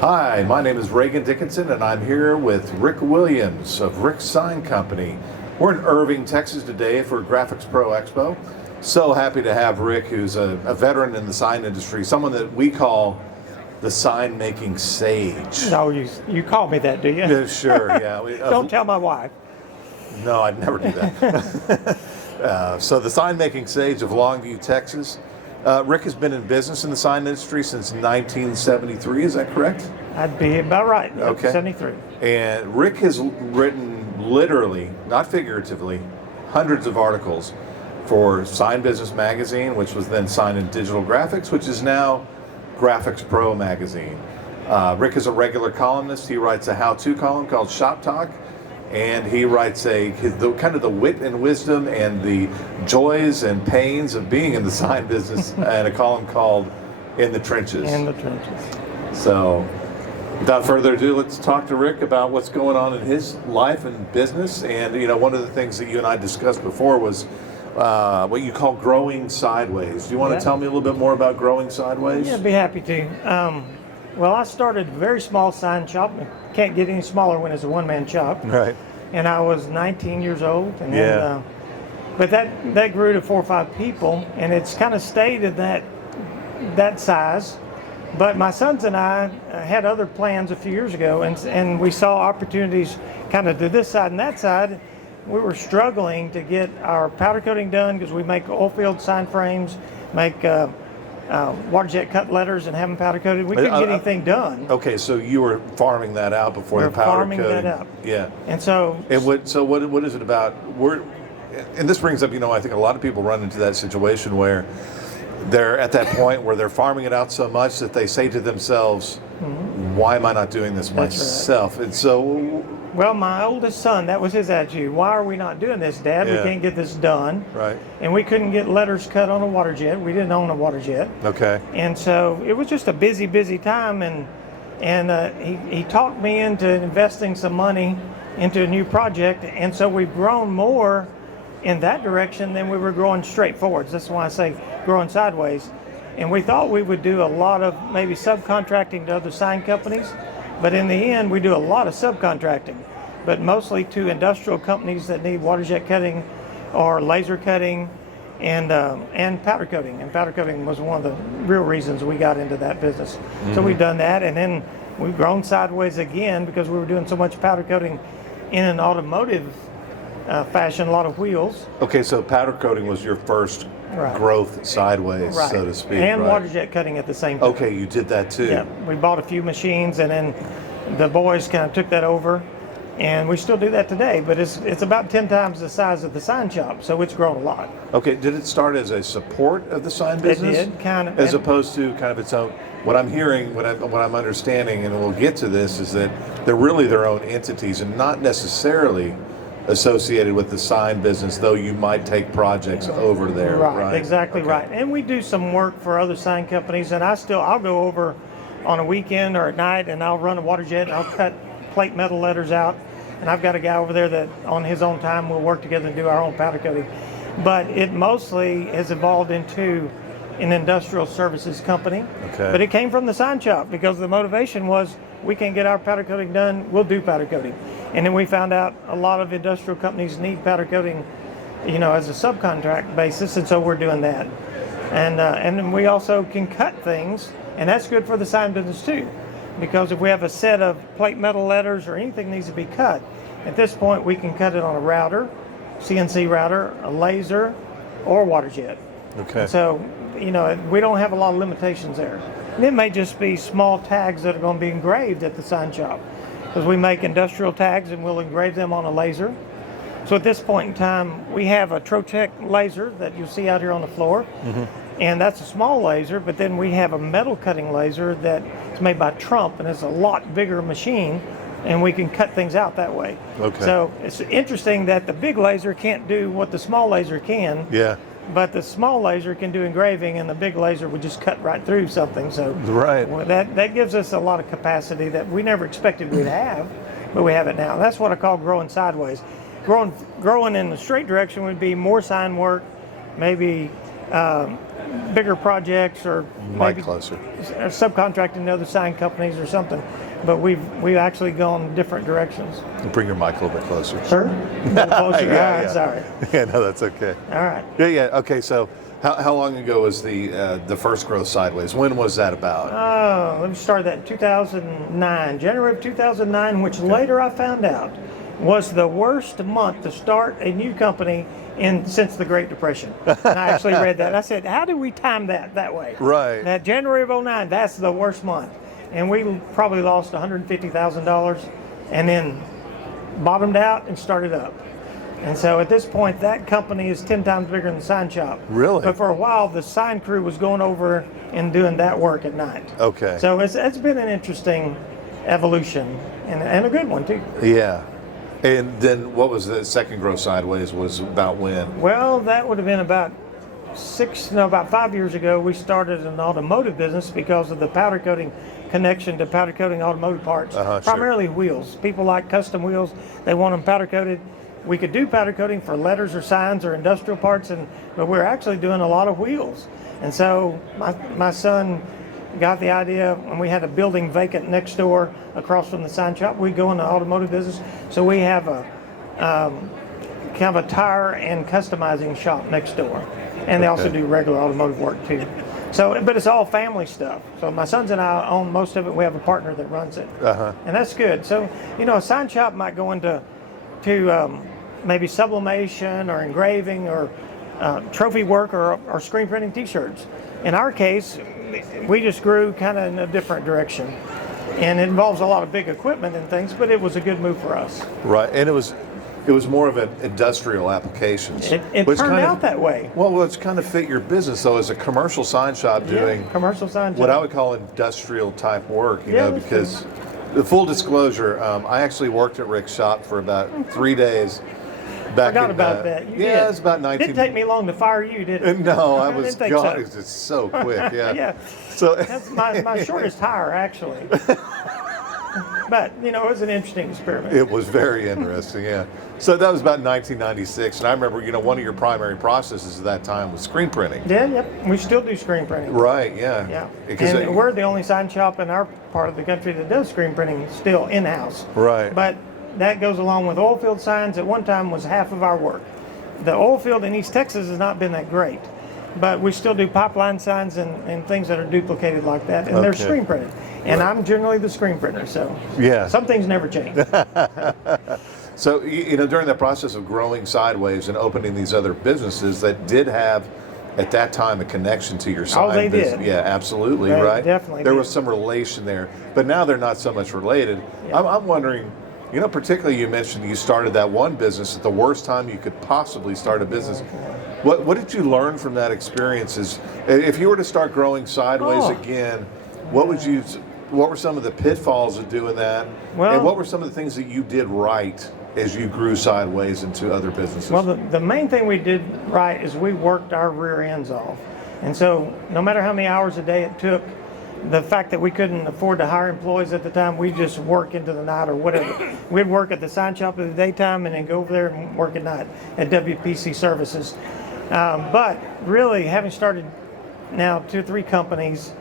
Hi, my name is Reagan Dickinson, and I'm here with Rick Williams of Rick's Sign Company. We're in Irving, Texas today for Graphics Pro Expo. So happy to have Rick, who's a veteran in the sign industry, someone that we call the sign-making sage. No, you call me that, do you? Yeah, sure, yeah. Don't tell my wife. No, I'd never do that. So the sign-making sage of Longview, Texas. Rick has been in business in the sign industry since 1973, is that correct? I'd be about right. Okay. 73. And Rick has written literally, not figuratively, hundreds of articles for Sign Business Magazine, which was then Sign and Digital Graphics, which is now Graphics Pro Magazine. Rick is a regular columnist. He writes a how-to column called Shop Talk, and he writes kind of the wit and wisdom and the joys and pains of being in the sign business, and a column called In the Trenches. In the trenches. So, without further ado, let's talk to Rick about what's going on in his life and business. And one of the things that you and I discussed before was what you call growing sideways. Do you want to tell me a little bit more about growing sideways? Yeah, I'd be happy to. Well, I started a very small sign shop. Can't get any smaller when it's a one-man shop. Right. And I was 19 years old. And Yeah. but that grew to 4 or 5 people, and it's kind of stayed at that size. But my sons and I had other plans a few years ago, and we saw opportunities kind of to this side and that side. We were struggling to get our powder coating done because we make oil field sign frames, make water jet cut letters, and have them powder coated. We couldn't get anything done. Okay, so you were farming that out before the powder farming coating. that out. Yeah. And so what is it about? And this brings up, I think a lot of people run into that situation where they're at that point where they're farming it out so much that they say to themselves, why am I not doing this myself? Right. And so... Well, my oldest son, that was his attitude. Why are we not doing this, Dad? Yeah. We can't get this done. Right. And we couldn't get letters cut on a water jet. We didn't own a water jet. Okay. And so it was just a busy time. And he talked me into investing some money into a new project. And so we've grown more in that direction than we were growing straight forwards. That's why I say growing sideways. And we thought we would do a lot of maybe subcontracting to other sign companies. But in the end, we do a lot of subcontracting, but mostly to industrial companies that need water jet cutting or laser cutting and powder coating. And powder coating was one of the real reasons we got into that business. Mm-hmm. So we've done that, and then we've grown sideways again because we were doing so much powder coating in an automotive fashion, a lot of wheels. Okay, so powder coating was your first growth sideways, so to speak. And water jet cutting at the same time. Okay, you did that too. Yeah, we bought a few machines, and then the boys kind of took that over, and we still do that today, but it's about 10 times the size of the sign shop, so it's grown a lot. Okay, did it start as a support of the sign business? It did, kind of. As opposed to kind of its own. What I'm hearing, what I'm understanding, and we'll get to this, is that they're really their own entities and not necessarily associated with the sign business, though you might take projects over there. Right, exactly right. And we do some work for other sign companies, and I'll go over on a weekend or at night, and I'll run a water jet, and I'll cut plate metal letters out, and I've got a guy over there that on his own time we'll work together and do our own powder coating. But it mostly has evolved into an industrial services company. Okay. But it came from the sign shop because the motivation was we can get our powder coating done, we'll do powder coating. And then we found out a lot of industrial companies need powder coating, as a subcontract basis, and so we're doing that. And then we also can cut things, and that's good for the sign business too, because if we have a set of plate metal letters or anything needs to be cut, at this point we can cut it on a router, CNC router, a laser, or water jet. Okay. So, we don't have a lot of limitations there. And it may just be small tags that are going to be engraved at the sign shop, because we make industrial tags and we'll engrave them on a laser. So at this point in time, we have a Trotec laser that you see out here on the floor, and that's a small laser, but then we have a metal cutting laser that is made by Trump, and it's a lot bigger machine, and we can cut things out that way. Okay. So it's interesting that the big laser can't do what the small laser can. Yeah. But the small laser can do engraving, and the big laser would just cut right through something. So that gives us a lot of capacity that we never expected we'd have, but we have it now. That's what I call growing sideways. Growing in the straight direction would be more sign work, maybe bigger projects or Mic maybe closer. subcontracting to other sign companies or something. But we've actually gone different directions. Bring your mic a little bit closer. Sir? A little closer? Yeah, yeah. Sorry. Yeah, no, that's okay. All right. Yeah. Okay. So, how long ago was the first growth sideways? When was that about? Let me start that in 2009, January of 2009, which later I found out was the worst month to start a new company since the Great Depression. And I actually read that. I said, how do we time that way? Right. That January of 09, that's the worst month. And we probably lost $150,000 and then bottomed out and started up. And so at this point, that company is 10 times bigger than the sign shop. Really? But for a while, the sign crew was going over and doing that work at night. Okay. So it's been an interesting evolution and a good one, too. Yeah. And then what was the second growth sideways was about when? Well, that would have been about 5 years ago. We started an automotive business because of the powder coating connection to powder coating automotive parts, primarily wheels. People like custom wheels. They want them powder coated. We could do powder coating for letters or signs or industrial parts, but we're actually doing a lot of wheels. And so my son got the idea, and we had a building vacant next door across from the sign shop. We go in the automotive business, so we have a kind of a tire and customizing shop next door, and they also do regular automotive work too. So, but it's all family stuff. So my sons and I own most of it. We have a partner that runs it, and that's good. So a sign shop might go into maybe sublimation or engraving or trophy work or screen printing T-shirts. In our case, we just grew kind of in a different direction, and it involves a lot of big equipment and things. But it was a good move for us. Right, and it was more of an industrial applications. It turned out that way. Well, it's kind of fit your business though, as a commercial sign shop doing commercial sign shop. what I would call industrial type work. You know, that's because the full disclosure, I actually worked at Rick's shop for about 3 days. Back Forgot about that. You did. It was about 19. Didn't take me long to fire you, did it? No, I was didn't think gone. so. It was just so quick. Yeah. Yeah. So That's my shortest hire, actually. But, it was an interesting experiment. it was very interesting. Yeah. So that was about 1996, and I remember, one of your primary processes at that time was screen printing. Yeah, yep. We still do screen printing. Right. Yeah. Yeah. Because And we're the only sign shop in our part of the country that does screen printing still in-house. Right. But that goes along with oil field signs. At one time was half of our work. The oil field in East Texas has not been that great, but we still do pipeline signs and things that are duplicated like that, and they're screen printed. And I'm generally the screen printer, so some things never change. So, during that process of growing sideways and opening these other businesses that did have, at that time, a connection to your sign they business. did. Yeah, absolutely, They right? definitely There did. was some relation there, but now they're not so much related. Yeah. I'm wondering, particularly you mentioned you started that one business at the worst time you could possibly start a business. What did you learn from that experience? If you were to start growing sideways again, what were some of the pitfalls of doing that? Well, and what were some of the things that you did right as you grew sideways into other businesses? Well, the main thing we did right is we worked our rear ends off. And so no matter how many hours a day it took, the fact that we couldn't afford to hire employees at the time, we just work into the night or whatever. We'd work at the sign shop in the daytime and then go over there and work at night at WPC Services. But really, having started now 2 or 3 companies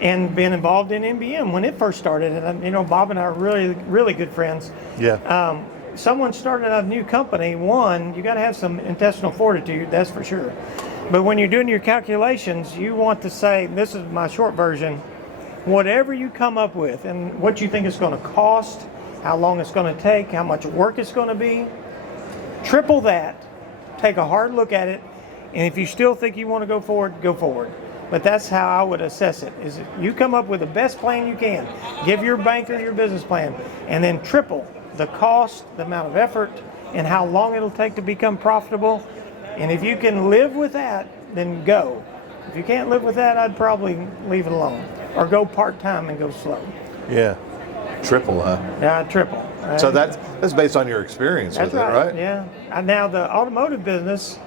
and being involved in MBM when it first started, and Bob and I are really, really good friends. Yeah. Someone started a new company, you got to have some intestinal fortitude, that's for sure. But when you're doing your calculations, you want to say, this is my short version, whatever you come up with and what you think it's going to cost, how long it's going to take, how much work it's going to be, triple that, take a hard look at it, and if you still think you want to go forward, go forward. But that's how I would assess it, is you come up with the best plan you can, give your banker your business plan, and then triple the cost, the amount of effort, and how long it'll take to become profitable. And if you can live with that, then go. If you can't live with that, I'd probably leave it alone or go part-time and go slow. Yeah. Triple, huh? Yeah, triple. So that's based on your experience with it, right? Yeah. Now the automotive business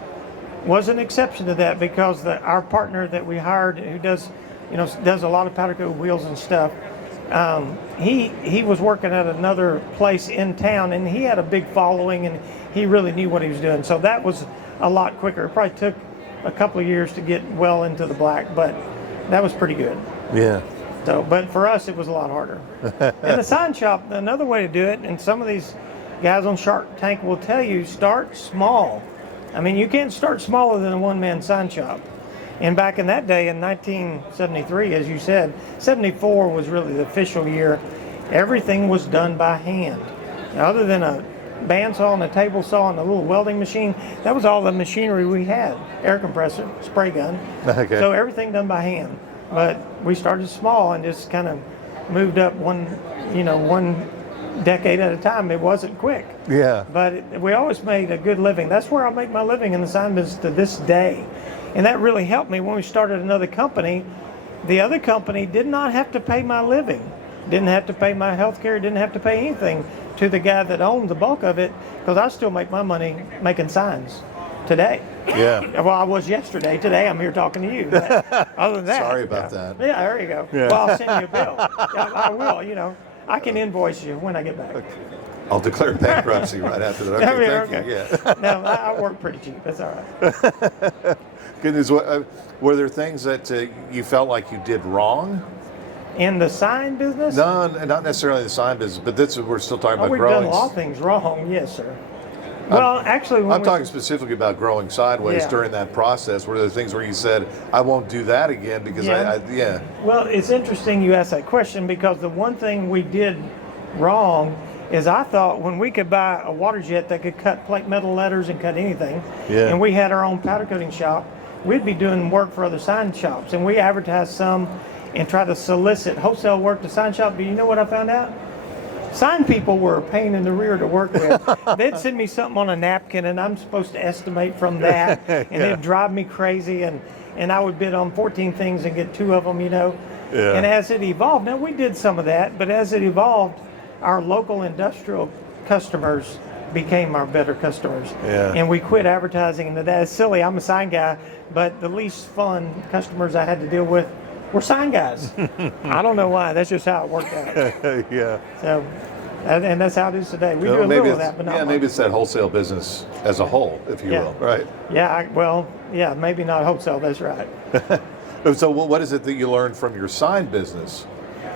was an exception to that because our partner that we hired, who does a lot of powder coat wheels and stuff, he was working at another place in town, and he had a big following, and he really knew what he was doing. So that was a lot quicker. It probably took a couple of years to get well into the black, but that was pretty good. Yeah. So, but for us, it was a lot harder. And the sign shop, another way to do it, and some of these guys on Shark Tank will tell you, start small. I mean, you can't start smaller than a one-man sign shop. And back in that day, in 1973, as you said, 74 was really the official year. Everything was done by hand. Now, other than a bandsaw and a table saw and a little welding machine, that was all the machinery we had. Air compressor, spray gun. Okay. So everything done by hand. But we started small and just kind of moved up one decade at a time. It wasn't quick. Yeah. But we always made a good living. That's where I make my living in the sign business to this day. And that really helped me when we started another company. The other company did not have to pay my living, didn't have to pay my health care, didn't have to pay anything to the guy that owned the bulk of it, because I still make my money making signs today. Yeah. Well, I was yesterday. Today I'm here talking to you. But other than that. Sorry about that. Yeah, there you go. Yeah. Well, I'll send you a bill. Yeah, I will, I can invoice you when I get back. I'll declare bankruptcy right after that. Okay, thank you. Yeah. No, I work pretty cheap. That's all right. Goodness, were there things that you felt like you did wrong? In the sign business? No, not necessarily the sign business, but we're still talking about We've growing. done a lot of things wrong, yes, sir. Well, actually, I'm talking specifically about growing sideways Yeah. during that process. Were there things where you said, I won't do that again because Yeah. Well, it's interesting you asked that question, because the one thing we did wrong is I thought when we could buy a water jet that could cut plate metal letters and cut anything, Yeah. and we had our own powder coating shop, we'd be doing work for other sign shops, and we advertised some and try to solicit wholesale work to sign shop. But you know what I found out? Sign people were a pain in the rear to work with. They'd send me something on a napkin, and I'm supposed to estimate from that, and Yeah. it'd drive me crazy, and I would bid on 14 things and get 2 of them, Yeah. And as it evolved, now we did some of that, but as it evolved, our local industrial customers became our better customers. Yeah. And we quit advertising, and that's silly. I'm a sign guy, but the least fun customers I had to deal with were sign guys. I don't know why. That's just how it worked out. Yeah. So, and that's how it is today. We No, do a maybe little of it's- that, but not yeah, much. maybe it's that wholesale business as a whole, if you Yeah. will. Right. Yeah, maybe not wholesale. That's right. So what is it that you learned from your sign business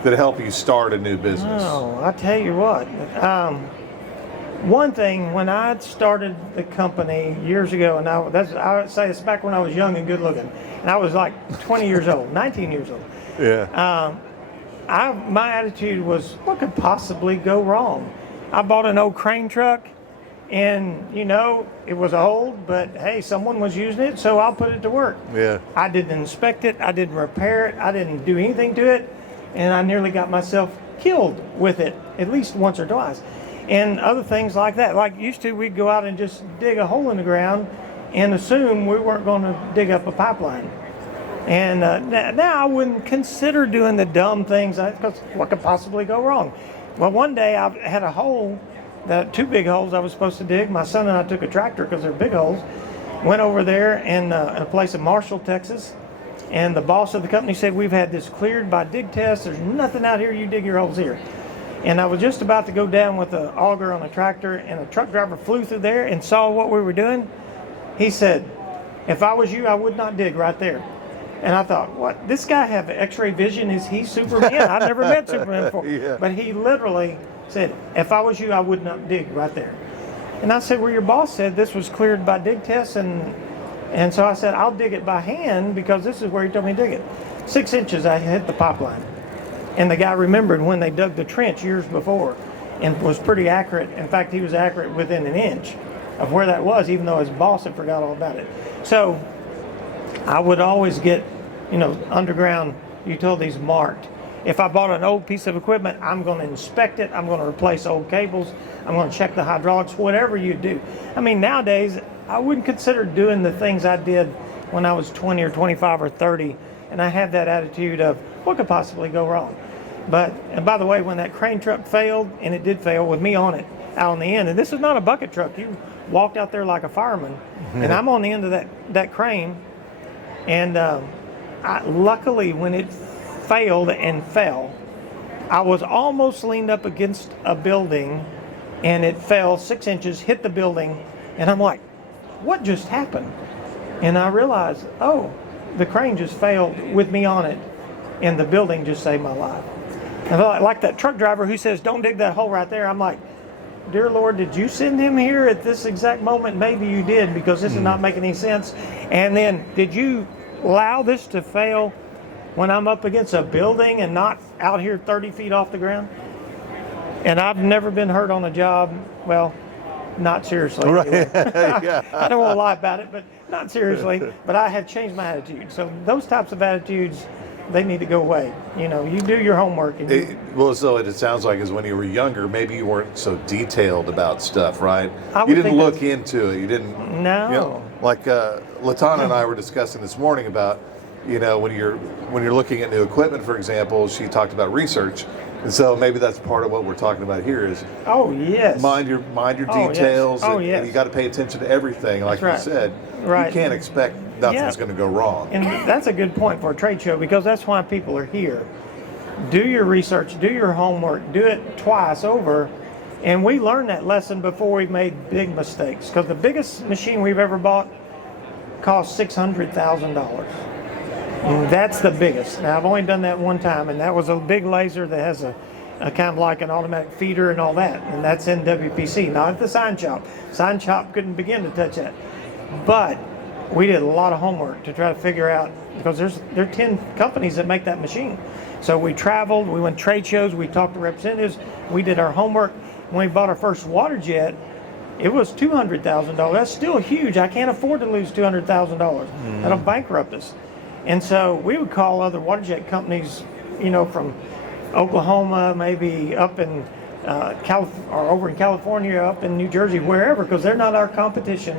that helped you start a new business? Oh, I tell you what. One thing, when I started the company years ago, and I would say it's back when I was young and good looking, and I was like 20 years old, 19 years old. Yeah. My attitude was, what could possibly go wrong? I bought an old crane truck, and it was old, but hey, someone was using it, so I'll put it to work. Yeah. I didn't inspect it, I didn't repair it, I didn't do anything to it, and I nearly got myself killed with it at least once or twice. And other things like that. Like used to, we'd go out and just dig a hole in the ground and assume we weren't going to dig up a pipeline. And now I wouldn't consider doing the dumb things, because what could possibly go wrong? Well, one day I had a hole, 2 big holes I was supposed to dig. My son and I took a tractor, because they're big holes, went over there in a place in Marshall, Texas, and the boss of the company said, we've had this cleared by dig test. There's nothing out here. You dig your holes here. And I was just about to go down with an auger on a tractor, and a truck driver flew through there and saw what we were doing. He said, if I was you, I would not dig right there. And I thought, what? This guy have X-ray vision? Is he Superman? I've never met Superman before. Yeah. But he literally said, if I was you, I would not dig right there. And I said, well, your boss said this was cleared by dig tests. And so I said, I'll dig it by hand, because this is where he told me to dig it. 6 inches, I hit the pipeline. And the guy remembered when they dug the trench years before, and was pretty accurate. In fact, he was accurate within an inch of where that was, even though his boss had forgot all about it. So I would always get, underground utilities marked. If I bought an old piece of equipment, I'm going to inspect it. I'm going to replace old cables. I'm going to check the hydraulics, whatever you do. I mean, nowadays, I wouldn't consider doing the things I did when I was 20 or 25 or 30. And I had that attitude of, what could possibly go wrong? And by the way, when that crane truck failed, and it did fail with me on it, out on the end, and this is not a bucket truck. You walked out there like a fireman, and I'm on the end of that crane. And luckily, when it failed and fell, I was almost leaned up against a building, and it fell 6 inches, hit the building, and I'm like, what just happened? And I realized, oh, the crane just failed with me on it, and the building just saved my life. And like that truck driver who says, don't dig that hole right there. I'm like, dear Lord, did you send him here at this exact moment? Maybe you did, because this is not making any sense. And then, did you allow this to fail when I'm up against a building and not out here 30 feet off the ground? And I've never been hurt on a job. Well, not seriously. Right. Anyway. Yeah. I don't want to lie about it, but not seriously. But I have changed my attitude. So those types of attitudes, they need to go away. You know, you do your homework. And Well, so it sounds like is when you were younger, maybe you weren't so detailed about stuff, right? I would You didn't think look into it. You didn't. No. You know, like Latana and I were discussing this morning about, you know, when you're looking at new equipment, for example, she talked about research. And so maybe that's part of what we're talking about here is Oh, yes. mind your Oh, yes. details, Oh, and yes. you got to pay attention to everything. Like That's you right. said, Right. you can't expect nothing's Yeah. going to go wrong. And that's a good point for a trade show, because that's why people are here. Do your research, do your homework, do it twice over. And we learned that lesson before we made big mistakes, because the biggest machine we've ever bought cost $600,000. And that's the biggest. Now, I've only done that one time, and that was a big laser that has a kind of like an automatic feeder and all that. And that's in WPC, not at the sign shop. Sign shop couldn't begin to touch that. But we did a lot of homework to try to figure out, because there are 10 companies that make that machine. So we traveled, we went to trade shows, we talked to representatives, we did our homework. When we bought our first water jet, it was $200,000. That's still huge. I can't afford to lose $200,000. That'll bankrupt us. And so we would call other water jet companies, you know, from Oklahoma, maybe up in or over in California, up in New Jersey, wherever, because they're not our competition.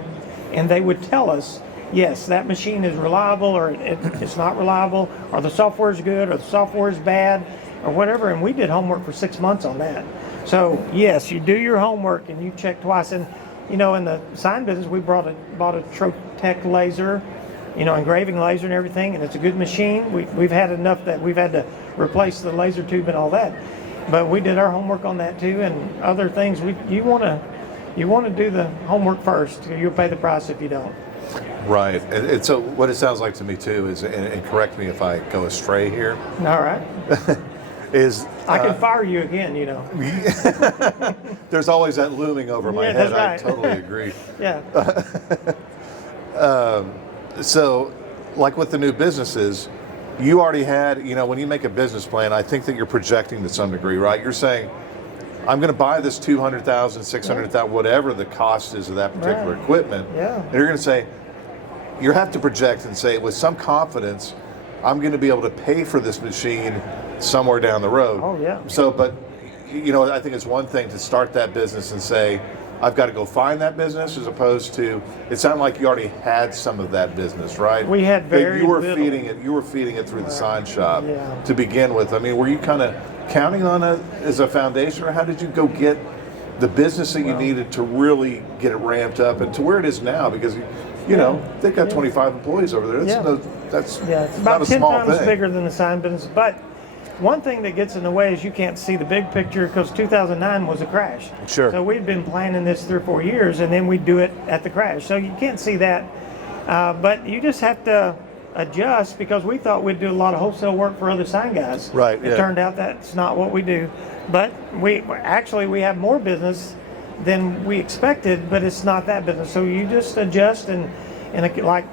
And they would tell us, yes, that machine is reliable, or it's not reliable, or the software is good, or the software is bad, or whatever. And we did homework for 6 months on that. So yes, you do your homework and you check twice. And you know, in the sign business, we bought a Trotec laser, you know, engraving laser and everything, and it's a good machine. We've had enough that we've had to replace the laser tube and all that. But we did our homework on that too, and other things. You want to do the homework first. You'll pay the price if you don't. Right. And so what it sounds like to me too is, and correct me if I go astray here, All right. is I can fire you again, you know. there's always that looming over my Yeah, head. that's I right. totally agree. Yeah. So, like with the new businesses, you already had, you know, when you make a business plan, I think that you're projecting to some degree, right? You're saying, I'm going to buy this $200,000, $600,000, whatever the cost is of that particular Right. equipment. Yeah. And you're going to say, you have to project and say, with some confidence, I'm going to be able to pay for this machine somewhere down the road. Oh, yeah. So, but, you know, I think it's one thing to start that business and say, I've got to go find that business, as opposed to, it sounded like you already had some of that business, right? We had very you were little. You were feeding it through the sign shop Yeah. to begin with. I mean, were you kind of counting on it as a foundation, or how did you go get the business that you needed to really get it ramped up and to where it is now? Because, you know, they've got 25 employees over there. That's It's not about a 10 small times thing. bigger than the sign business. But one thing that gets in the way is you can't see the big picture, because 2009 was a crash. Sure. So we'd been planning this 3 or 4 years, and then we'd do it at the crash. So you can't see that. But you just have to adjust, because we thought we'd do a lot of wholesale work for other sign guys. Right, It yeah. turned out that's not what we do. But we have more business than we expected, but it's not that business. So you just adjust, and like,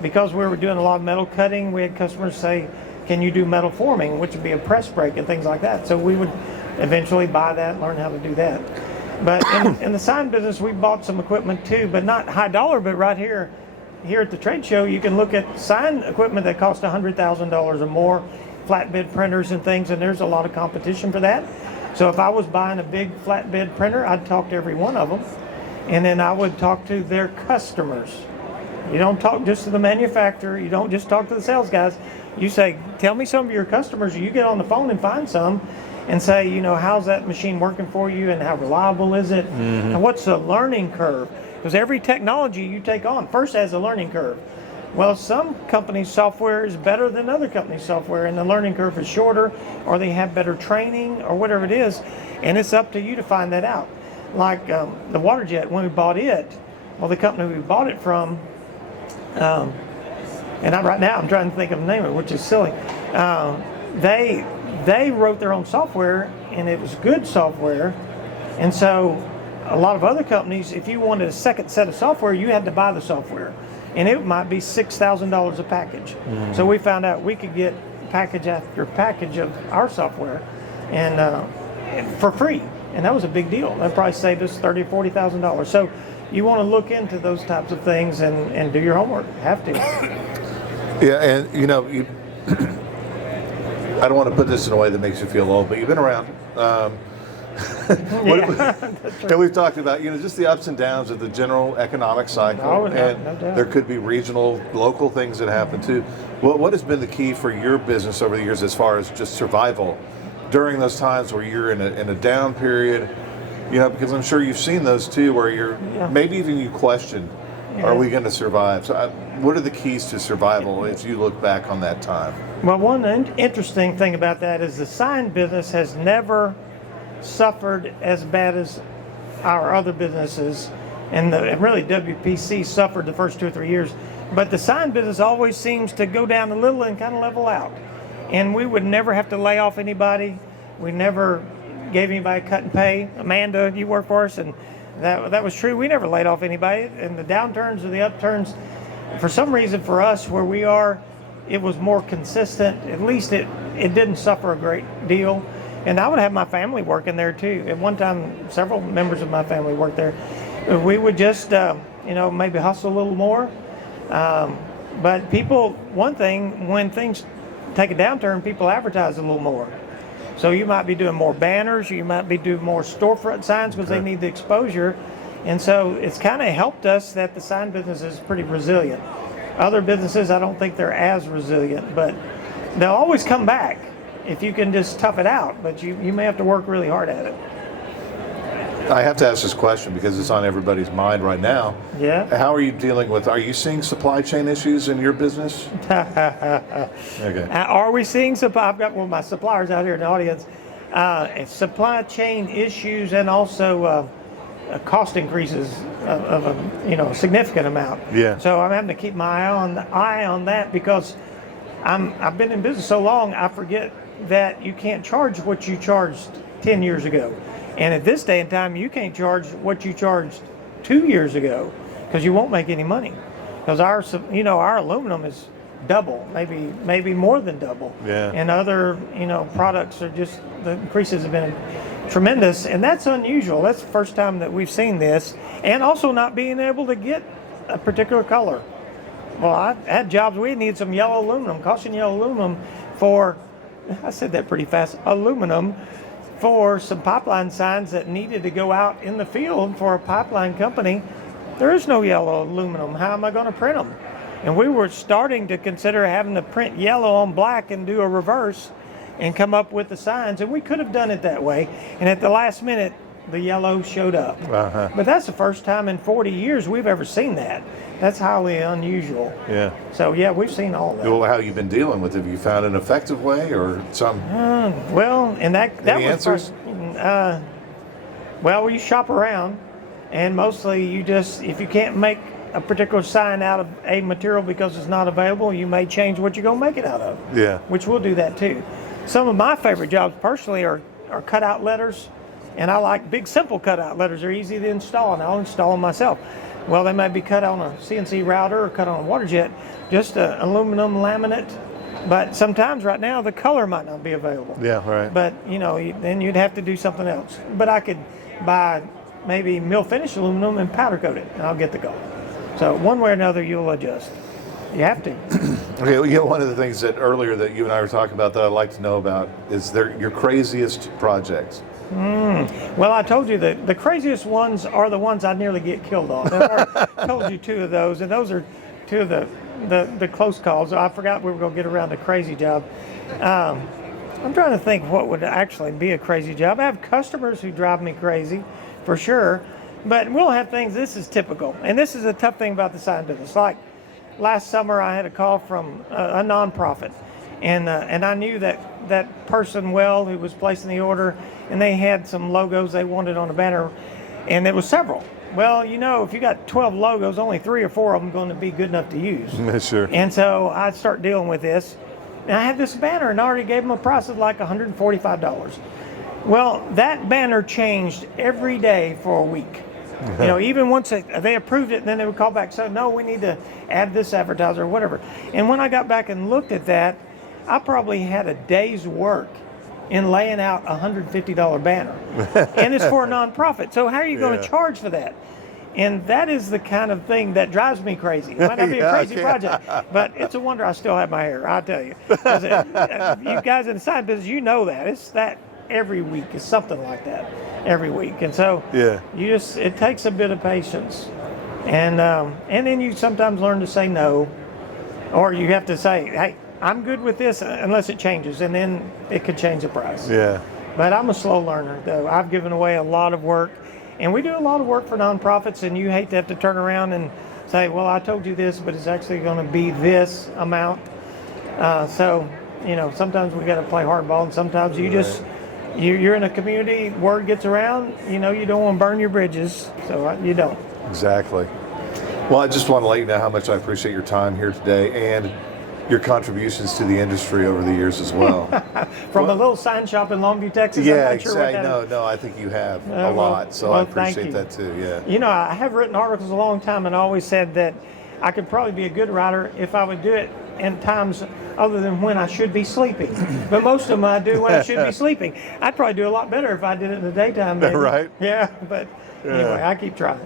because we were doing a lot of metal cutting, we had customers say, can you do metal forming, which would be a press brake and things like that. So we would eventually buy that, learn how to do that. But in the sign business, we bought some equipment too, but not high dollar. But right here at the trade show, you can look at sign equipment that cost $100,000 or more, flatbed printers and things, and there's a lot of competition for that. So if I was buying a big flatbed printer, I'd talk to every one of them, and then I would talk to their customers. You don't talk just to the manufacturer. You don't just talk to the sales guys. You say, tell me some of your customers. You get on the phone and find some and say, you know, how's that machine working for you, and how reliable is it? And what's the learning curve? Because every technology you take on first has a learning curve. Well, some companies' software is better than other companies' software, and the learning curve is shorter, or they have better training, or whatever it is, and it's up to you to find that out. Like the water jet, when we bought it, well, the company we bought it from, and right now I'm trying to think of the name of it, which is silly. They wrote their own software, and it was good software. And so a lot of other companies, if you wanted a second set of software, you had to buy the software, and it might be $6,000 a package. So we found out we could get package after package of our software, and for free, and that was a big deal. That probably saved us $30,000 or $40,000. So you want to look into those types of things and do your homework. Have to. Yeah, and I don't want to put this in a way that makes you feel old, but you've been around. And we've talked about just the ups and downs of the general economic cycle, and no doubt. there could be regional, local things that happen too. What has been the key for your business over the years as far as just survival during those times where you're in a down period? Because I'm sure you've seen those too, where maybe even you question, are we going to survive? So what are the keys to survival as you look back on that time? Well, one interesting thing about that is the sign business has never suffered as bad as our other businesses, and really WPC suffered the first 2 or 3 years, but the sign business always seems to go down a little and kind of level out, and we would never have to lay off anybody. We never gave anybody cut and pay. Amanda, you work for us, and that was true. We never laid off anybody, and the downturns or the upturns, for some reason for us where we are, it was more consistent. At least it didn't suffer a great deal. And I would have my family working there too. At one time, several members of my family worked there. We would just, maybe hustle a little more. But people, one thing, when things take a downturn, people advertise a little more. So you might be doing more banners, you might be doing more storefront signs because they need the exposure. And so it's kind of helped us that the sign business is pretty resilient. Other businesses, I don't think they're as resilient, but they'll always come back if you can just tough it out, but you may have to work really hard at it. I have to ask this question because it's on everybody's mind right now. Yeah. How are you seeing supply chain issues in your business? Okay. Are we seeing I've got one of my suppliers out here in the audience. Supply chain issues and also cost increases of a significant amount. Yeah. So I'm having to keep my eye on that because I've been in business so long, I forget that you can't charge what you charged 10 years ago. And at this day and time, you can't charge what you charged 2 years ago because you won't make any money. Because our aluminum is double, maybe more than double. Yeah. And other, products are just, the increases have been tremendous. And that's unusual. That's the first time that we've seen this. And also not being able to get a particular color. Well, I had jobs, we needed some yellow aluminum, caution yellow aluminum I said that pretty fast, aluminum for some pipeline signs that needed to go out in the field for a pipeline company. There is no yellow aluminum. How am I going to print them? And we were starting to consider having to print yellow on black and do a reverse and come up with the signs. And we could have done it that way. And at the last minute, the yellow showed up. Uh-huh. But that's the first time in 40 years we've ever seen that. That's highly unusual. Yeah. So, we've seen all that. Well, how have you been dealing with it? Have you found an effective way or some? And that Any was answers? You shop around, and mostly you just, if you can't make a particular sign out of a material because it's not available, you may change what you're going to make it out of. Yeah. Which we'll do that too. Some of my favorite jobs personally are cutout letters, and I like big, simple cutout letters. They're easy to install, and I'll install them myself. Well, they might be cut on a CNC router or cut on a water jet, just an aluminum laminate. But sometimes right now the color might not be available. Yeah, right. But, then you'd have to do something else. But I could buy maybe mill finish aluminum and powder coat it, and I'll get the color. So one way or another, you'll adjust. You have to. Okay, one of the things that earlier that you and I were talking about that I'd like to know about is your craziest projects. Well, I told you that the craziest ones are the ones I nearly get killed on. I told you 2 of those, and those are 2 of the close calls. I forgot we were going to get around the crazy job. I'm trying to think what would actually be a crazy job. I have customers who drive me crazy, for sure, but we'll have things. This is typical, and this is a tough thing about the sign business. Like last summer, I had a call from a nonprofit, and I knew that person well who was placing the order, and they had some logos they wanted on a banner, and there was several. well, if you got 12 logos, only 3 or 4 of them going to be good enough to use. Sure. And so I start dealing with this. And I had this banner and I already gave them a price of like $145. Well, that banner changed every day for a week. Even once they approved it, and then they would call back, so no, we need to add this advertiser or whatever. And when I got back and looked at that, I probably had a day's work in laying out a $150 banner. And it's for a nonprofit. So how are you going to charge for that? And that is the kind of thing that drives me crazy. It might not be a crazy project, but it's a wonder I still have my hair, I'll tell you. 'Cause you guys in the sign business, you know that. It's that every week. It's something like that every week. And so it takes a bit of patience. And then you sometimes learn to say no, or you have to say, hey, I'm good with this unless it changes, and then it could change the price. Yeah. But I'm a slow learner, though. I've given away a lot of work. And we do a lot of work for nonprofits, and you hate to have to turn around and say, well, I told you this, but it's actually going to be this amount. So, sometimes we got to play hardball, and sometimes you just, you're in a community, word gets around, you don't want to burn your bridges, so you don't. Exactly. Well, I just want to let you know how much I appreciate your time here today and your contributions to the industry over the years as well. From a little sign shop in Longview, Texas. Yeah, I'm not sure what exactly. that No, I think you have a lot, so I appreciate that too. Yeah. I have written articles a long time, and I always said that I could probably be a good writer if I would do it in times other than when I should be sleeping. But most of them I do when I should be sleeping. I'd probably do a lot better if I did it in the daytime. Maybe. Right. Yeah, but anyway, I keep trying.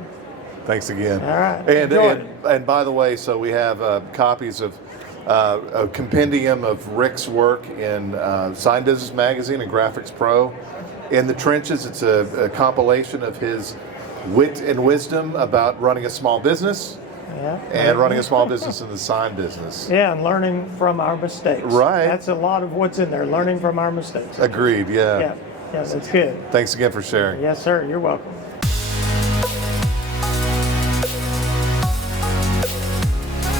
Thanks again. All right. And by the way, so we have copies of a compendium of Rick's work in Sign Business Magazine and Graphics Pro. In the Trenches, it's a compilation of his wit and wisdom about running a small business and running a small business in the sign business. Yeah, and learning from our mistakes. Right. That's a lot of what's in there, learning from our mistakes. Agreed, yeah. Yeah, that's good. Thanks again for sharing. Yes, sir. You're welcome.